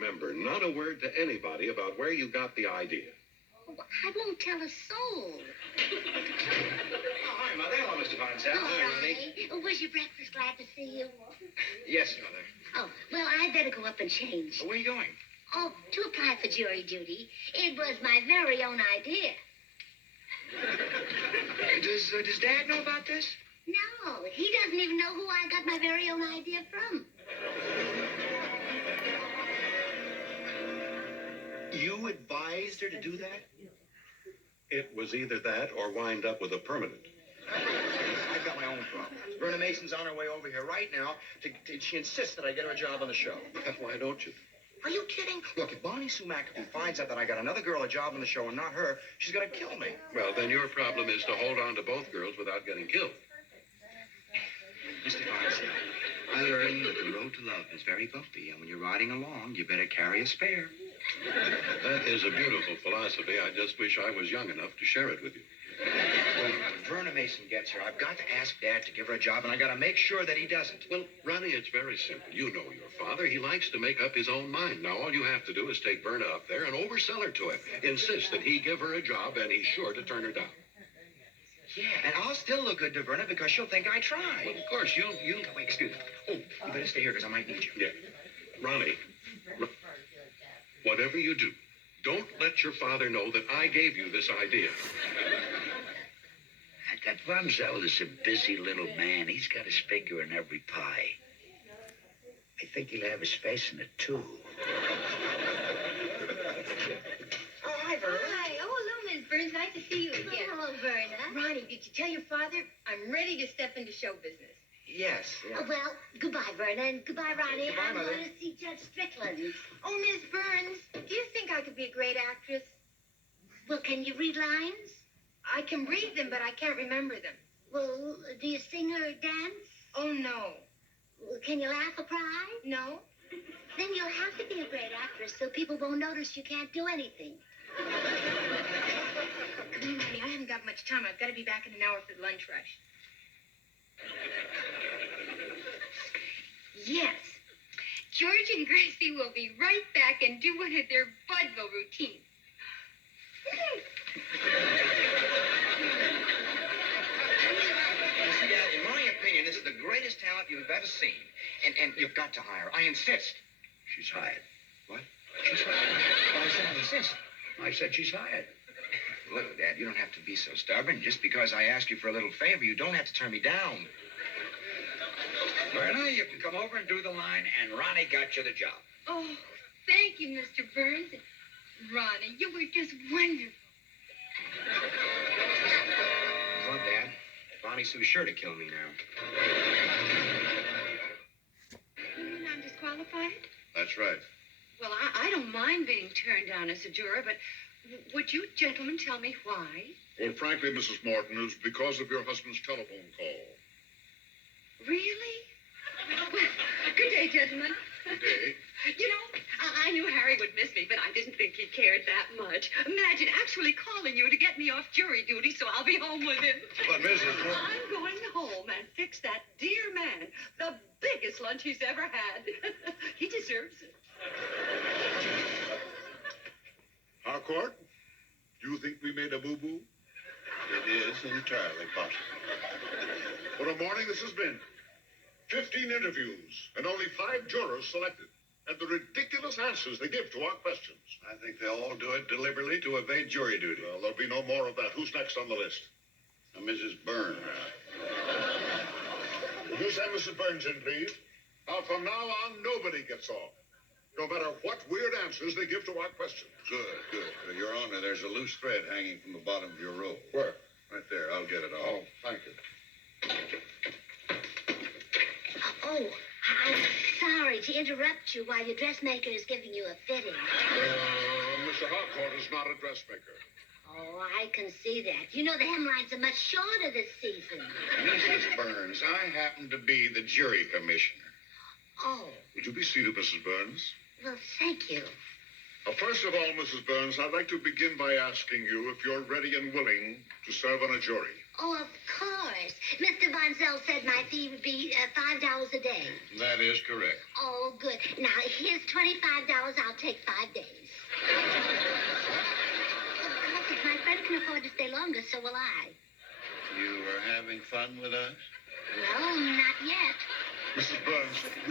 remember, not a word to anybody about where you got the idea. Oh, I won't tell a soul. Oh, hi, Mother. Hello, Mr. Von Sal. Hi, Ronnie. Oh, where's your breakfast? Glad to see you. Yes, Mother. Oh, well, I'd better go up and change. Where are you going? Oh, to apply for jury duty. It was my very own idea. Does Dad know about this? No, he doesn't even know who I got my very own idea from. You advised her to do that? It was either that or wind up with a permanent. I've got my own problems. Verna Mason's on her way over here right now. She insists that I get her a job on the show. Why don't you? Are you kidding? Look, if Bonnie Sue McAfee finds out that I got another girl a job on the show and not her, she's going to kill me. Well, then your problem is to hold on to both girls without getting killed. Mr. Fonzie, I learned that the road to love is very bumpy, and when you're riding along, you better carry a spare. That is a beautiful philosophy. I just wish I was young enough to share it with you. When Verna Mason gets here, I've got to ask Dad to give her a job, and I got to make sure that he doesn't. Well, Ronnie, it's very simple. You know your father. He likes to make up his own mind. Now, all you have to do is take Verna up there and oversell her to him. Insist that he give her a job, and he's sure to turn her down. Yeah, and I'll still look good to Verna because she'll think I tried. Well, of course, you'll... Wait, excuse me. Oh, you better stay here because I might need you. Yeah. Ronnie, whatever you do, don't let your father know that I gave you this idea. That Vonzell is a busy little man. He's got his finger in every pie. I think he'll have his face in it, too. Oh, hi, Verna. Hi. Oh, hello, Miss Burns. Nice to see you again. Hello, Verna. Ronnie, did you tell your father I'm ready to step into show business? Yes, yeah. Oh, well, goodbye, Verna, and goodbye, Ronnie. Goodbye, I'm Mother. going to see Judge Strickland. Oh, Miss Burns, do you think I could be a great actress? Well, can you read lines? I can read them, but I can't remember them. Well, do you sing or dance? Oh, no. Well, can you laugh or cry? No? Then you'll have to be a great actress so people won't notice you can't do anything. Come on, Ronnie. I haven't got much time. I've got to be back in an hour for the lunch rush. Yes. George and Gracie will be right back and do one of their vaudeville routines. You see, Dad, in my opinion, this is the greatest talent you've ever seen. And you've got to hire her. I insist. She's hired. What? She's hired. Well, I said I insist. I said she's hired. Look, Dad, you don't have to be so stubborn. Just because I ask you for a little favor, you don't have to turn me down. Verna, you can come over and do the line, and Ronnie got you the job. Oh, thank you, Mr. Burns. Ronnie, you were just wonderful. Look, Dad, Bonnie Sue's sure to kill me now. You mean I'm disqualified? That's right. Well, I don't mind being turned down as a juror, but would you gentlemen tell me why? Well, frankly, Mrs. Morton, it was because of your husband's telephone call. Really? Well, good day, gentlemen. Good day. You know, I knew Harry would miss me, but I didn't think he cared that much. Imagine actually calling you to get me off jury duty so I'll be home with him. But, Mrs. Morton... I'm going home and fix that dear man the biggest lunch he's ever had. He deserves it. Harcourt, do you think we made a boo-boo? It is entirely possible. What a morning this has been. 15 interviews, and only 5 jurors selected. And the ridiculous answers they give to our questions. I think they'll all do it deliberately to evade jury duty. Well, there'll be no more of that. Who's next on the list? Mrs. Burns. Will you send Mrs. Burns in, please? Now, from now on, nobody gets off. No matter what weird answers they give to our questions. Good. Your Honor, there's a loose thread hanging from the bottom of your robe. Where? Right there. I'll get it Oh, off. thank you. Oh, I'm sorry to interrupt you while your dressmaker is giving you a fitting. Mr. Harcourt is not a dressmaker. Oh, I can see that. You know the hemlines are much shorter this season. Mrs. Burns, I happen to be the jury commissioner. Oh, Would you be seated, Mrs. Burns? well, thank you. First of all, Mrs. Burns, I'd like to begin by asking you if you're ready and willing to serve on a jury. Oh, of course. Mr. Von Zell said my fee would be $5 a day. That is correct. Oh, good. Now, here's $25. I'll take 5 days. Of course, if my friend can afford to stay longer, so will I. You are having fun with us? Well, not yet. Mrs. Burns,